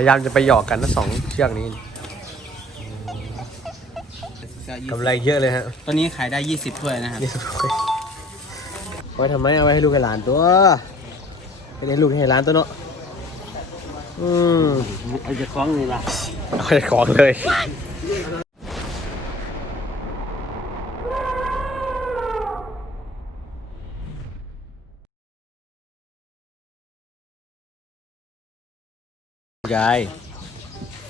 พยายามจะไปหยอกกันทั้งสองเชือกนี้กำไรเยอะเลยฮะตัวนี้ขายได้ 20ถ้วยนะครับนี่ไว้ทำไมเอาไว้ให้ลูกให้หลานตัวไม่ได้ลูกให้หลานตัวเนาะอืมไอ้จะคล้องนี่ล่ะเอาไปของเลย ยาย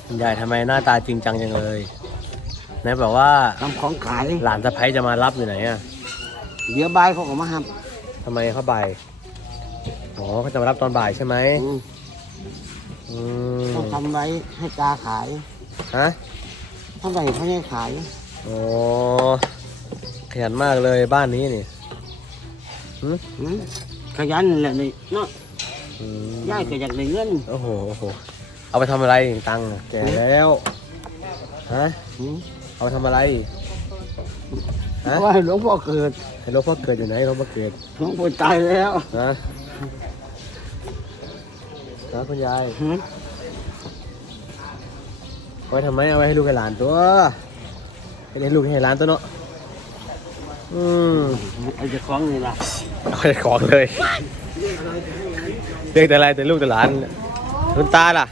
คุณยายทำไมหน้าตาจริงจังจังเลยไหนบอกว่าทำของขาย หลานสะพ้ยจะมารับอยู่ไหนอะเดี๋ยวบ่ายเขาก็มาครับทำไมเขาบ่ายอ๋อเขาจะมารับตอนบ่ายใช่ไหมอืมอืมต้องทำไว้ให้ตาขายฮะทำไว้ให้ให้ขาย อ๋อขยันมากเลยบ้านนี้นี่หืมอืมขยันแหละนี่เนาะอืมย่ายก็อยากได้เงินโอ้โหโอ้โห เอาไปทำอะไรตังค์อะแก่แล้วฮะอืมเอาไปทำอะไรฮะเพราะว่าหลวงพ่อเกิดให้หลวงพ่อเกิดอยู่ไหนหลวงพ่อเกิดหลวงพ่อตายแล้วฮะนะคุณยายหืมไว้ทำไมเอาไว้ให้ลูกให้หลานตัวไม่ได้ให้ลูกให้หลานตัวเนาะอืมไอ้จะคล้องนี่ล่ะเอาไปของเลยเรียกแต่อะไรแต่ลูกแต่หลานคุณตาล่ะ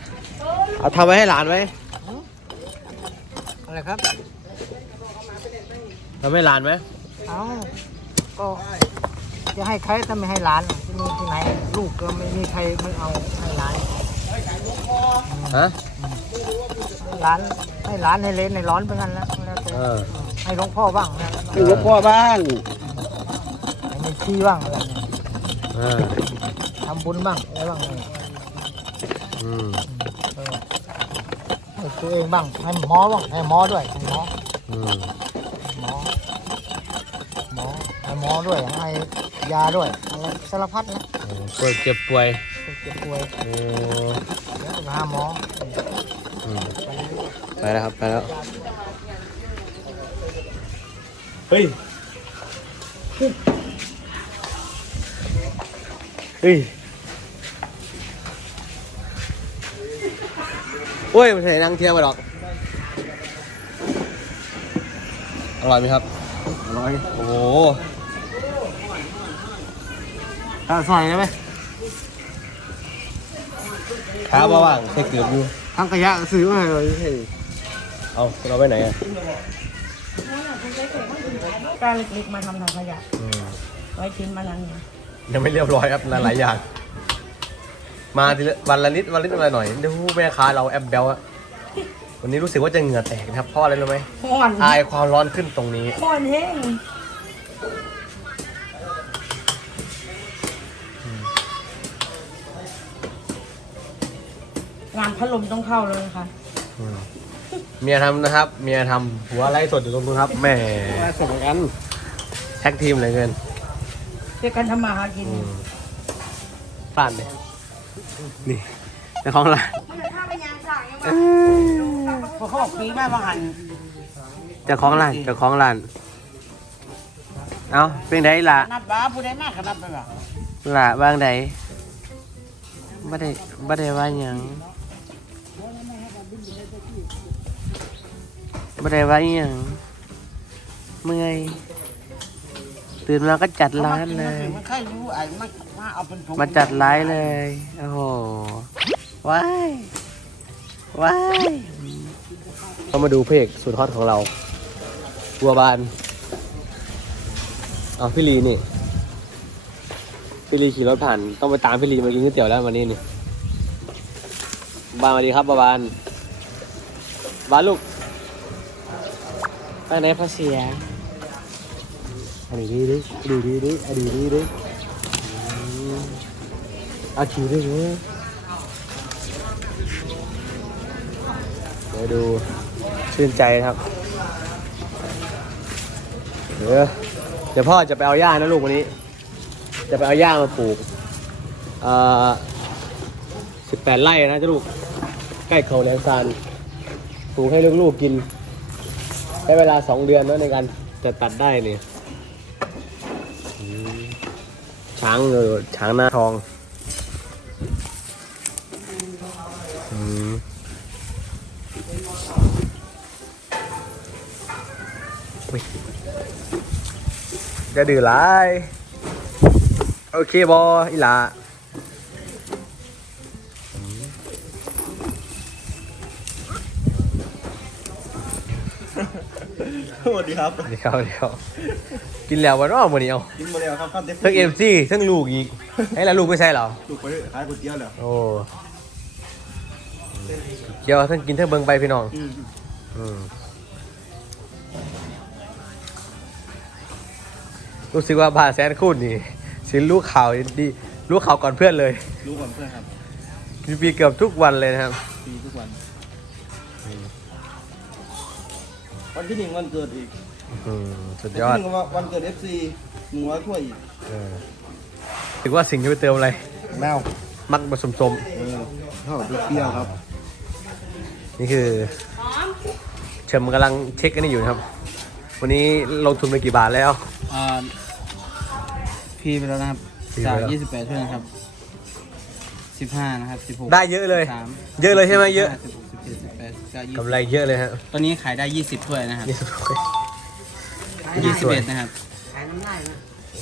เอาทำไว้ให้หลานไว้อะไรครับ ทำให้หลานไหมเอาก็จะให้ใครถ้าไม่ให้หลานอะจะมีที่ไหน ลูกก็ไม่มีใครไม่เอาให้หลานฮะหลานให้หลานให้เลนให้ร้อนไปงั้นแล้วแล้วแต่เออให้หลวงพ่อบ้างนะให้หลวงพ่อบ้างให้ในที่บ้างอะไรเนี่ยเออทำบุญบ้างอะไรบ้างเนี่ยอืมเออให้ ตัวเองบ้างให้หมอบ้างให้หมอด้วยให้หมออืมหมอหมอให้หมอด้วยให้ยาด้วยอะไรสารพัดนะเออป่วยเจ็บป่วยเจ็บป่วยโอ้เดี๋ยวจะไปหาหมออืมไปแล้วครับไปแล้วเฮ้ยเฮ้ย อ้ยมันใส่นางเทียมมาดอก อร่อยไหมครับ อร่อย โอ้โหถ้าใส่ได้ไหมขาบ้าว่างใส่เกือบอยู่ ทั้งขยะซื้อมาให้เลยให้เอาเราไปไหนอะกล้าเล็กๆมาทำถังขยะอืมไว้ทิ้งมานั้นไงยังไม่เรียบร้อยครับหลายๆอย่าง มาทีละวันละนิดวันละนิดวันละหน่อยดูแม่ค้าเราแอบเบลอะวันนี้รู้สึกว่าจะเหงื่อแตกนะครับเพราะอะไรรู้ไหมห่อนอายความร้อนขึ้นตรงนี้ ห่อนแห้งงานพัดลมต้องเข้าเลยค่ะเมียทำนะครับ เมียทำหัวไล่สดอยู่ตรงนู้นครับแหม่มาส่งกันแท็กทีมเหลยเกินเพื่อกันทำมาหากินร้านเนี่ย นี่เจ้าของร้านพอเขาบอกปีแม่บาหันเจ้าของร้านเจ้าของร้านเอาเป็นไงล่ะนับบ้าผู้ใดมากขนับไปบ่ล่ะบางใดบ่ได้บ่ได้ว่าหยังบ่ได้ว่าหยังเมื่อย ตื่นมาก็จัดร้านเลย มันใครรู้ไอ้มันมาเอาเป็นถุงมาจัดร้ายเลย โอ้โห ว้าย ว้ายก็มาดูเพลงสุดฮอตของเรา บัวบาน เอาพี่ลีนี่ พี่ลีขี่รถผ่าน ต้องไปตามพี่ลีมากินก๋วยเตี๋ยวแล้ววันนี้นี่บานสวัสดีครับบัวบานบานลูกไปไหนพ่อเสียอ ดีดีดิอดีดีดิอดีดีดิอืมเอาขี่ด้วยเดี๋ยวดูชื่นใจนะครับ เดี๋ยวเดี๋ยวพ่อจะไปเอาหญ้านะลูกวันนี้ จะไปเอาหญ้ามาปลูกเอ่อสิบแปดไร่นะเจ้าลูก ใกล้เขาแหลมซานปลูกให้ลูกๆกินใช้เวลาสองเดือนนะในการจะตัดได้เนี่ยอืม ช้างเออช้างหน้าทองอืมมอุ๊ยจะดื้อหลาย โอเคบออีหลา สวัสดีครับสวัสดีครับสวัสดีครับกินแล้ววันว่าวันนี้เอากินมาแล้วครับครับเด็กทั้งเอ็มซีทั้งลูกอีกให้ละลูกไม่ใช่เหรอ ลูกไปขายก๋วยเตี๋ยวแล้วโอ้เกี่ยวทั้งกินทั้งเบิงไปพี่น้องอืมอืมรู้สึกว่าบาแสนคูณนี่สิลูกข่าวดีลูกข่าวก่อนเพื่อนเลยรู้ก่อนเพื่อนครับกินปีเกือบทุกวันเลยนะครับ ปีทุกวัน วันที่หนึ่งวันเกิดอีกอืมสุดวันยอดที่หนึ่งวันเกิด FC หนึ่งร้อยถ้วยอีกเออถือว่าสิ่งที่ไปเติมอะไร แมวมักผสมสมเออข้าวเปรี้ยวครับๆนี่คือเฉิมกำลังเช็คกันนี่อยู่นะครับ วันนี้ลงทุนไปกี่บาทแล้วอ่าพี่ไปแล้วนะครับพี่ไปแล้วจาก 28ถ้วยนะครับ 15 นะครับ 16 ได้เยอะเลยสามเยอะเลยใช่ไหมเยอะ 16 17 18 19กำไรเยอะเลยฮะ20ตอนนี้ขายได้ 20ถ้วยนะครับนี่สุดเลยยี่สิบเอ็ดนะครับ ขายน้ำได้นะ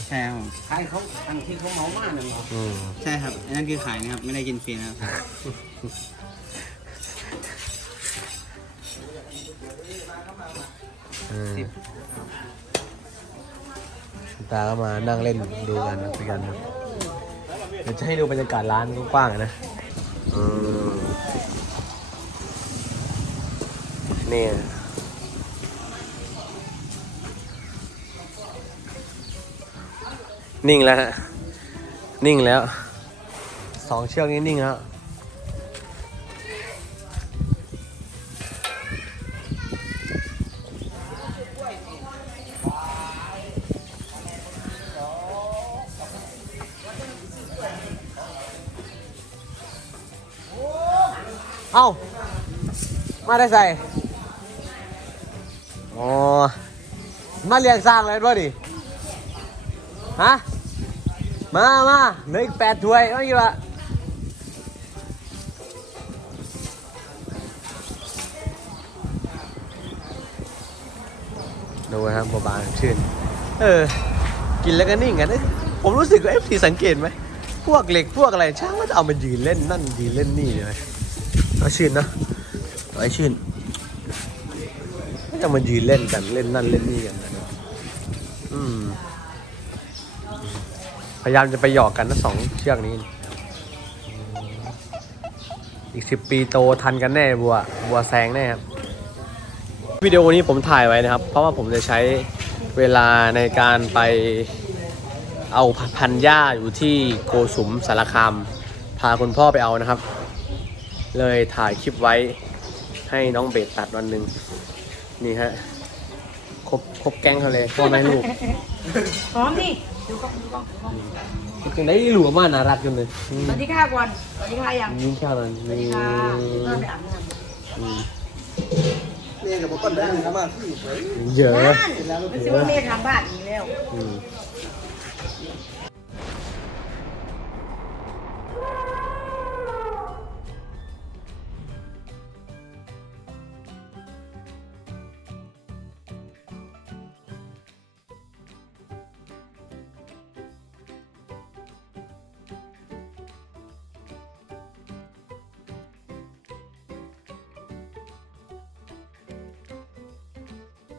ใช่ครับผมขายเขาทางที่เขาเมามากเนี่ยอืมใช่ครับอันนั้นคือขายนะครับ ไม่ได้กินฟรีนะครับอืมตาก็มานั่งเล่นดูกันนะคุยกันนะเดี๋ยวจะให้ดูบรรยากาศร้านกว้างๆอะนะอืม นี่ นิ่งแล้วฮะ นิ่งแล้ว สองเชือกนี้นิ่งแล้วเอ้า มาได้ใส่ อ๋อมาเรียงสร้างเลยด้วยดิฮะมามาเหลืออีกแปดถ้วยว่าอยู่ละดูครับบาๆชื่น เออ กินแล้วก็นิ่งกันเอ้ยผมรู้สึกว่าเอฟซีสังเกตไหม พวกเหล็กพวกอะไรช่างมันเอามายืนเล่นนั่นยืนเล่นนี่เลยเอชื่นนะไอชื่น จะมายืนเล่นกันเล่นนั่นเล่นนี่กันนะอืม พยายามจะไปหยอกกันนะสองเชือกนี้ อีกสิบปีโตทันกันแน่บัว บัวแซงแน่ครับ วิดีโอนี้ผมถ่ายไว้นะครับ เพราะว่าผมจะใช้เวลาในการไปเอาพันหญ้าอยู่ที่โกสุมสารคาม พาคุณพ่อไปเอานะครับ เลยถ่ายคลิปไว้ให้น้องเบสตัดวันหนึ่ง นี่ฮะครบครบแก๊งเขาเลยพ่อแม่ลูกพร้อมดิดูกล้องดูกล้องดูกล้องถึงได้หลัวมากน่ารักกันเลยอืมสวัสดีค่ะก่อนสวัสดีค่ะยังยิ้มแค่นั้นสวัสดีนี่ค่ะเออไปอาบน้อืมเนี่ยกับก้อนได้หนึ่งมากเยอะำนั่นมันสิว่าเมย์ทำบ้านอีกแล้วอืม